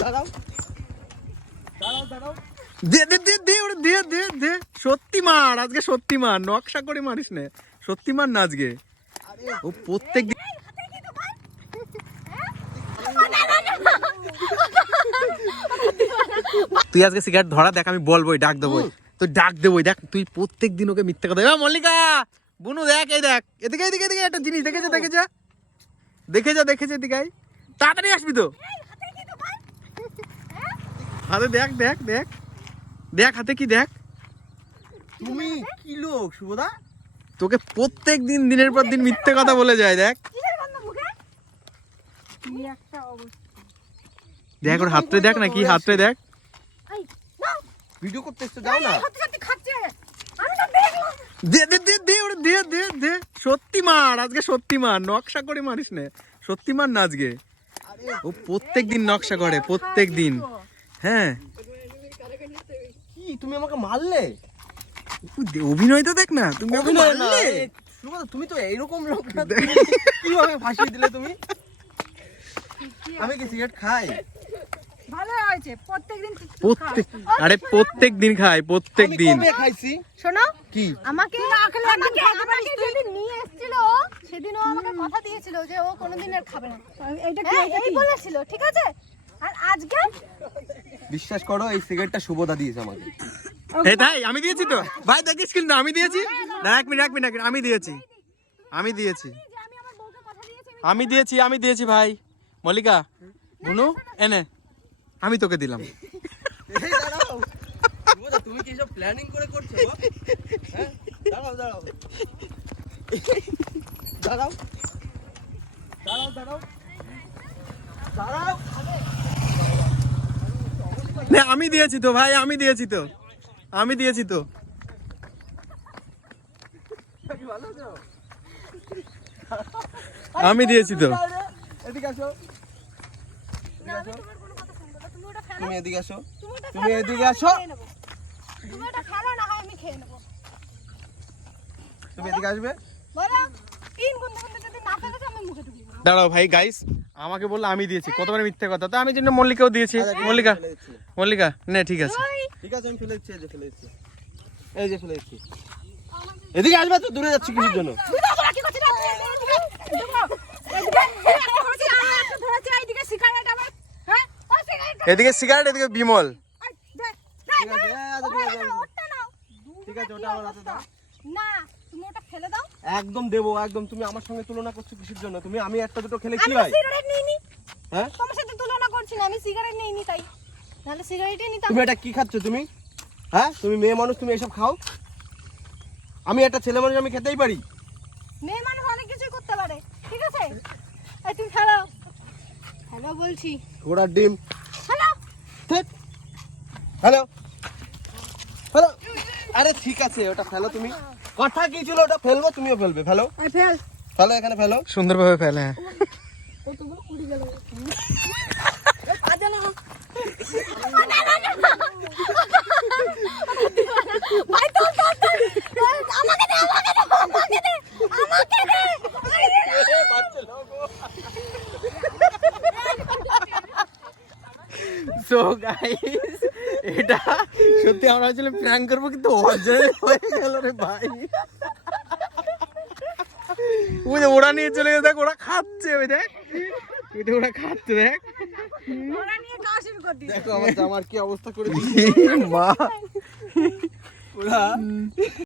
দাঁড়াও। দাঁড়াও দাঁড়াও। দে দে দে দে ওরে দে দে দে। সত্যি মার আজকে সত্যি মার। নকশা করে মারিস না। সত্যি মার না আজকে। ও প্রত্যেক দিন তুই আজকে সিগারেট ধরা দেখ আমি বলবোই ডাক দেবোই। তুই ডাক দেবোই দেখ তুই প্রত্যেক দিন ওকে মিথ্যা কথা মল্লিকা! বুনু দেখ এই দেখ। এদিকে এদিকে এদিকে একটা জিনিস দেখেছে দেখে যা দেখে যা দেখেছে এদিকে। তাড়াতাড়ি আসবি তো। হাতে দেখ দেখ দেখ। দেখ হাতে কি দেখ? তুমি কি লোক শুভদা তোকে প্রত্যেক দিন দিনের পর দিন মিথ্যে কথা বলে যায় দেখ। দেখ ওর হাতটা দেখ না কি হাতটা দেখ। ভিডিও করতে এসছো যাও না। সত্যি সত্যি খাচ্ছে। আমি তো দেখলাম। দে দে দে দে ওরে দে দে দে। সত্যি মার আজকে সত্যি মার। নকশা করে মারিস না। সত্যি মার না আজকে। ও প্রত্যেক দিন নকশা করে প্রত্যেক দিন হ্যাঁ। কি তুমি আমাকে মারলে? অভিনয় তো দেখ না তুমি অভিনয় মারলে। তুমি তো এইরকম লোক কীভাবে ফাঁসিয়ে দিলে তুমি? আমি কি সিগারেট খাই? ভালো হয়েছে প্রত্যেকদিন প্রত্যেক আরে প্রত্যেক দিন খাই প্রত্যেক দিন কবে খাইছি? শোনো কি? আমাকে আমাকে আমাকে ও আমাকে কথা দিয়েছিল যে ও কোনোদিন আর খাবে না। এটা এই বলেছিল ঠিক আছে? আর আজকে? বিশ্বাস করো এই সিগারেটটা শুভদা দিয়েছে আমাকে। এই তাই আমি দিয়েছি তো। ভাই দেখিস কিন্তু আমি দিয়েছি। না এক মিনিট এক মিনিট আমি দিয়েছি। আমি দিয়েছি। আমি আমার বউকে কথা দিয়েছি আমি দিয়েছি ভাই। মল্লিকা বুনু এনে। আমি তোকে দিলাম। এই দাঁড়াও। শুভদা তুমি কি সব প্ল্যানিং করে করছ? হ্যাঁ? দাঁড়াও দাঁড়াও। দাঁড়াও। না আমি দিয়েছি তো ভাই আমি দিয়েছি তো। আমি দিয়েছি তো। আমি দিয়েছি তো। এদিকে আসো। না আমি তোমার কোনো কথা শুনব না। তুমি ওটা এদিকে আসো। তুমি ওটা তুমি ফেলো না, এদিকে আসো। তুমি ওটা ফেলো না আমি খেয়ে নেব। তুমি এদিকে আসবে। বলো তিন গুণ গুণ যদি না ফেলেছো আমি মুখে দাঁড়াও ভাই গাইস আমাকে বলল আমি দিয়েছি। কতবার মিথ্যে কথা? তো আমি জন্য মল্লিকাও দিয়েছি। মল্লিকা মল্লিকা নে ঠিক আছে। ঠিক আছে আমি ফেলে দিচ্ছি এই যে ফেলে দিচ্ছি। এই যে ফেলে দিচ্ছি। এদিকে আসবে তো দূরে যাচ্ছি কিসের জন্য? এদিকে, সিগারেট হ্যাঁ? এদিকে বিমল। ঠিক আছে, আচ্ছা, ওটা আমার হাতে দাও। না তুমি ওটা ফেলে দাও। একদম দেবো একদম। তুমি আমার সঙ্গে তুলনা করছ কিসের জন্য? তুমি আমি একটা দুটো খেলে কি হয়? সিগারেট নিইনি। হ্যাঁ? তোমার সাথে তুলনা করছি না আমি সিগারেট নিইনি তাই। নাহলে সিগারেটই নিতাম। তুমি এটা কি খাচ্ছ তুমি? হ্যাঁ? তুমি মেয়ে মানুষ তুমি এসব খাও? আমি একটা ছেলে মানুষ আমি খেতেই পারি। মেয়ে মানুষ অনেক কিছুই করতে পারে ঠিক আছে? এই তুমি খেলো। হ্যালো বলছি। ঘোড়ার ডিম। হ্যালো হ্যালো হ্যালো আরে ঠিক আছে ওটা ফেলো তুমি। কথা কি ছিল ওটা ফেলব তুমিও ফেলবে ফেলো। I fail. ফেলো এখানে ফেলো। সুন্দরভাবে ফেলে। হ্যাঁ কতগুলো উড়ে এটা? সত্যি আমরা আসলে প্র্যাঙ্ক করব কিন্তু অজয় হয়ে গেল রে ভাই। ওই যে ওরা নিয়ে চলে গেছে দেখ ওরা খাচ্ছে ওই দেখ। এটা ওরা খাচ্ছে দেখ। দেখো আমার জামার কি অবস্থা করে মা ওরা